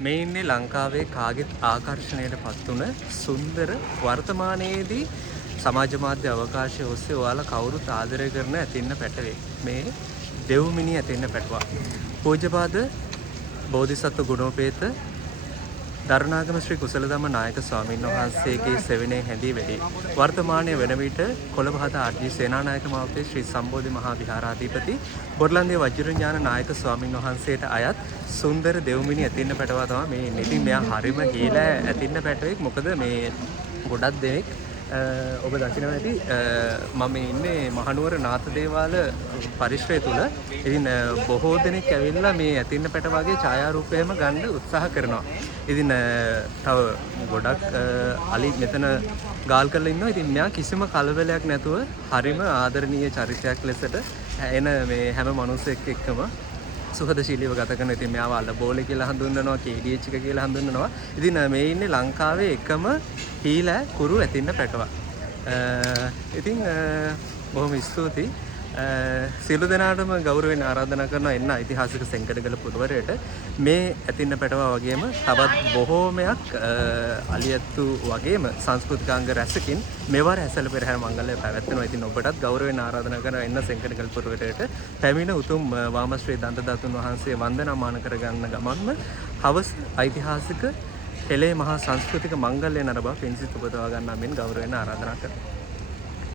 මේ ඉන්නේ ලංකාවේ කාගෙත් ආකර්ෂණයට පත් වුණ සුන්දර වර්තමානයේදී සමාජ මාධ්‍ය අවකාශය ඔස්සේ ඔයාලා කවුරුත් ආදරය කරන ඇතින්න පැටවේ. මේ දෙව්මිනි ඇතින්න පැටවා. පූජ්‍යපාද බෝධිසත්ව ගුණෝපේත දරණාගම ශ්‍රී කුසලධම්ම නායක ස්වාමීන් වහන්සේගේ සෙවණේ හැඳී වැඩි. වර්තමානයේ වන විට කොළඹ ආර්.ජී. සේනානායක මහත්මිය ශ්‍රී සම්බෝධි මහා විහාරාධිපති බොරලන්දේ වජිරඥාන නායක ස්වාමීන් වහන්සේට අයත් සුන්දර දෙව්මිනි ඇතින්න පැටවා තමයි මේ ඉන්නේ. ඉතින් මෙයා හරිම හීලා ඇතින්න පැටවෙක්. මොකද මේ ගොඩක් දෙනෙක් ඔබ දකිනවා ඇති මම ඉන්නේ මහනුවර නාථ දේවාල පරිශ්‍රය තුල. ඉතින් බොහෝ දෙනෙක් ඇවිල්ලා මේ ඇතින්න පැටවාගේ ඡායාරූප එහෙම ගන්න උත්සාහ කරනවා. ඉතින් තව ගොඩක් අලි මෙතන ගාල් කරලා ඉන්නවා. ඉතින් මෙයා කිසිම කලබලයක් නැතුව හරිම ආදරණීය චරිතයක් ලෙසට එන මේ හැම මිනිසෙක් එක්කම සුහදශීලීව ගත කරන. ඉතින් මෙයාව අල්ලබෝලේ කියලා හඳුන්වනවා, KDH එක කියලා හඳුන්වනවා. ඉතින් මේ ඉන්නේ ලංකාවේ එකම හීලෑ කුරු ඇතින්න පැටවා. ඉතින් බොහොම ස්තුතියි. සියලු දෙනාටම ගෞරවයෙන් ආරාධනා කරනවා එන්න ඓතිහාසික සෙන්කඩගල පුරවරයට. මේ ඇතින්න පැටවා වගේම තවත් බොහෝමයක් අලියැත්තු වගේම සංස්කෘතිකාංග රැසකින් මෙවර ඇසළ පෙරහැර මංගල්‍යය පැවැත්වෙනවා. ඉතින් ඔබටත් ගෞරවයෙන් ආරාධනා කරනවා එන්න සෙන්කඩගල පුරවරයට. පැමිණ උතුම් වාමශ්‍රී දන්තධාතුන් වහන්සේ වන්දනාමාන කරගන්න ගමන්ම හවස ඓතිහාසික එලේ මහා සංස්කෘතික මංගල්‍ය නරඹා පින්සිත උපදවා ගන්නා මෙන් ගෞරවයෙන් ආරාධනා කරනවා.